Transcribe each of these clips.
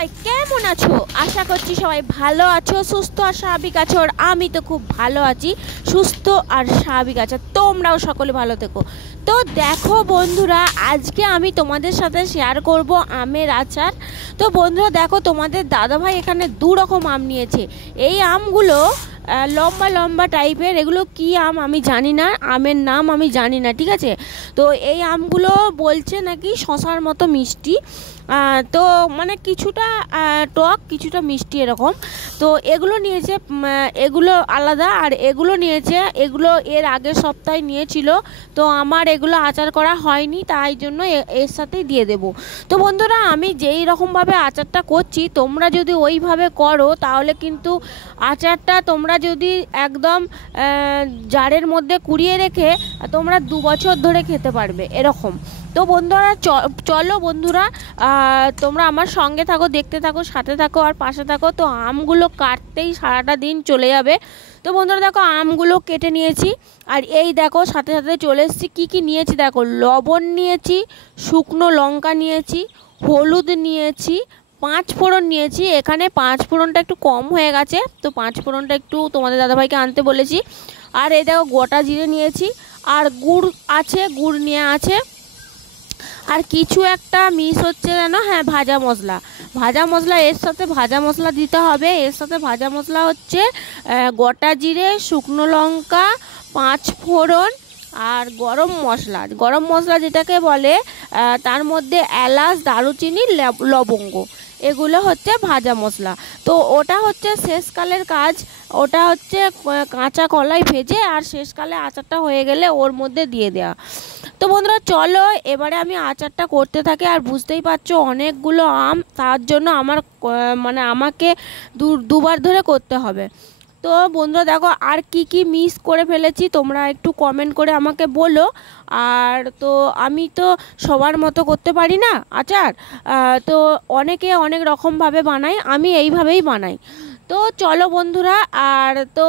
সবাই কেমন আছো? আশা করছি সবাই ভালো আছো, সুস্থ আর স্বাভাবিক আছো। আর আমি তো খুব ভালো আছি, সুস্থ আর স্বাভাবিক আছো। তোমরাও সকলে ভালো থেকো। তো দেখো বন্ধুরা, আজকে আমি তোমাদের সাথে শেয়ার করব আমের আচার। তো বন্ধুরা দেখো, তোমাদের দাদাভাই এখানে দু রকম আম নিয়েছে। এই আমগুলো লম্বা লম্বা টাইপের, এগুলো কি আম আমি জানি না, আমের নাম আমি জানি না, ঠিক আছে। তো এই আমগুলো বলছে নাকি শশার মতো মিষ্টি, তো মানে কিছুটা টক কিছুটা মিষ্টি এরকম। তো এগুলো নিয়েছে, এগুলো আলাদা, আর এগুলো নিয়েছে, এগুলো এর আগের সপ্তাহে নিয়েছিল। তো আমার এগুলো আচার করা হয়নি, তাই জন্য এর সাথেই দিয়ে দেব। তো বন্ধুরা, আমি যেই রকমভাবে আচারটা করছি, তোমরা যদি ওইভাবে করো তাহলে কিন্তু আচারটা তোমরা যদি একদম জারের মধ্যে কুড়িয়ে রেখে তোমরা 2 বছর ধরে খেতে পারবে এরকম। তো বন্ধুরা চলো বন্ধুরা, তোমরা আমার সঙ্গে থাকো, দেখতে থাকো, সাথে থাকো আর পাশে থাকো। তো আমগুলো কাটতেই সারাটা দিন চলে যাবে। তো বন্ধুরা দেখো, আমগুলো কেটে নিয়েছি, আর এই দেখো সাথে সাথে চলে এসেছি। কী কী নিয়েছি দেখো, লবণ নিয়েছি, শুকনো লঙ্কা নিয়েছি, হলুদ নিয়েছি, 5 ফোড়ন নিয়েছি। এখানে 5 ফোড়নটা একটু কম হয়ে গেছে, তো 5 ফোড়নটা একটু তোমাদের দাদাভাইকে আনতে বলেছি। আর এই দেখো গোটা জিরে নিয়েছি, আর গুড় আছে, গুড় নিয়ে আছে। আর কিছু একটা মিস হচ্ছে যেন, হ্যাঁ ভাজা মশলা, ভাজা মশলা এর সাথে ভাজা মশলা দিতে হবে। এর সাথে ভাজা মশলা হচ্ছে গোটা জিরে, শুকনো লঙ্কা, 5 ফোড়ন আর গরম মশলা। গরম মশলা যেটাকে বলে, তার মধ্যে এলাচ, দারুচিনি, লবঙ্গ, এগুলো হচ্ছে ভাজা মশলা। তো ওটা হচ্ছে শেষকালের কাজ, ওটা হচ্ছে কাঁচা কলাই ভেজে আর শেষকালে আচারটা হয়ে গেলে ওর মধ্যে দিয়ে দেওয়া। তো বন্ধুরা চলো এবারে আমি আচারটা করতে থাকি। আর বুঝতেই পারছো অনেকগুলো আম, তার জন্য আমার মানে আমাকে দুবার ধরে করতে হবে। তো বন্ধুরা দেখো, আর কি কি মিস করে ফেলেছি তোমরা একটু কমেন্ট করে আমাকে বলো। আর তো আমি তো সবার মতো করতে পারি না আচার, তো অনেকে অনেক রকমভাবে বানায়, আমি এইভাবেই বানাই। তো চলো বন্ধুরা, আর তো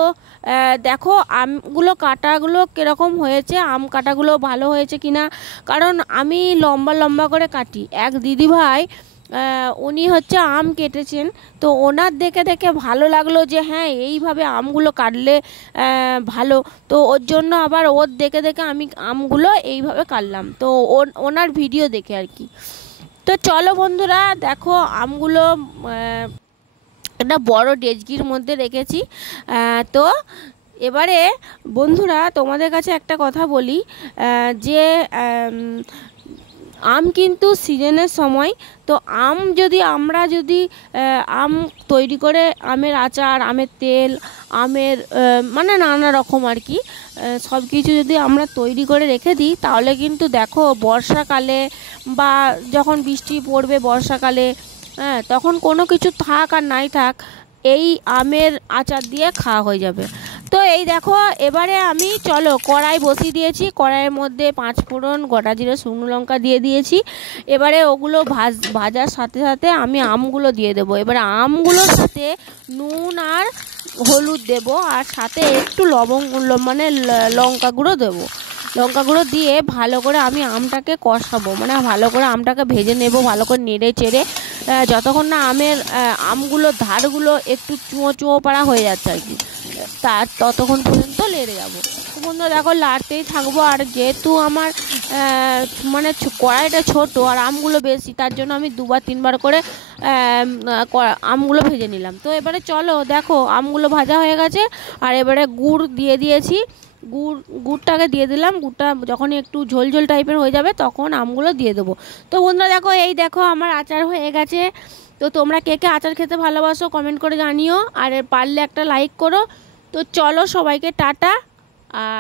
দেখো আমগুলো কাটাগুলো কীরকম হয়েছে, আম কাটাগুলো ভালো হয়েছে কিনা, কারণ আমি লম্বা লম্বা করে কাটি। এক দিদিভাই উনি হচ্ছে আম কেটেছেন, তো ওনার দেখে দেখে ভালো লাগলো যে হ্যাঁ এইভাবে আমগুলো কাটলে ভালো। তো ওর জন্য আবার ওর দেখে দেখে আমি আমগুলো এইভাবে কাটলাম, তো ওনার ভিডিও দেখে আর কি। তো চলো বন্ধুরা দেখো, আমগুলো একটা বড় ডেচকির মধ্যে রেখেছি। তো এবারে বন্ধুরা তোমাদের কাছে একটা কথা বলি, যে আম কিন্তু সিজনের সময়, তো আম যদি আমরা যদি আম তৈরি করে, আমের আচার, আমের তেল, আমের মানে নানা রকম আর কি সব কিছু যদি আমরা তৈরি করে রেখে দিই, তাহলে কিন্তু দেখো বর্ষাকালে বা যখন বৃষ্টি পড়বে বর্ষাকালে, হ্যাঁ তখন কোনো কিছু থাক আর নাই থাক, এই আমের আচার দিয়ে খাওয়া হয়ে যাবে। তো এই দেখো এবারে আমি চলো কড়াই বসিয়ে দিয়েছি, কড়াইয়ের মধ্যে 5 ফোড়ন, গোটা জিরে, শুকনো লঙ্কা দিয়ে দিয়েছি। এবারে ওগুলো ভাজার সাথে সাথে আমি আমগুলো দিয়ে দেবো। এবারে আমগুলোর সাথে নুন আর হলুদ দেবো, আর সাথে একটু মানে লঙ্কা গুঁড়ো দেবো। লঙ্কা গুঁড়ো দিয়ে ভালো করে আমি আমটাকে কষাবো, মানে ভালো করে আমটাকে ভেজে নেব, ভালো করে নেড়ে চেড়ে, যতক্ষণ না আমগুলো ধারগুলো একটু চুঁয়ো চুঁয়ো পাড়া হয়ে যাচ্ছে আর কি, ততক্ষণ পর্যন্ত নেড়ে যাবো। তো বন্ধুরা দেখো লাড়তেই থাকবো। আর যেহেতু আমার মানে কড়াইটা ছোট আর আমগুলো বেশি, তার জন্য আমি 2-3 বার করে আমগুলো ভেজে নিলাম। তো এবারে চলো দেখো আমগুলো ভাজা হয়ে গেছে, আর এবারে গুড় দিয়ে দিয়েছি, গুড়টাকে দিয়ে দিলাম। গুড়টা যখন একটু ঝোল ঝোল টাইপের হয়ে যাবে তখন আমগুলো দিয়ে দেবো। তো বন্ধুরা দেখো, এই দেখো আমার আচার হয়ে গেছে। তো তোমরা কে কে আচার খেতে ভালোবাসো কমেন্ট করে জানিও, আর পারলে একটা লাইক করো। তো চলো সবাইকে টাটা। আর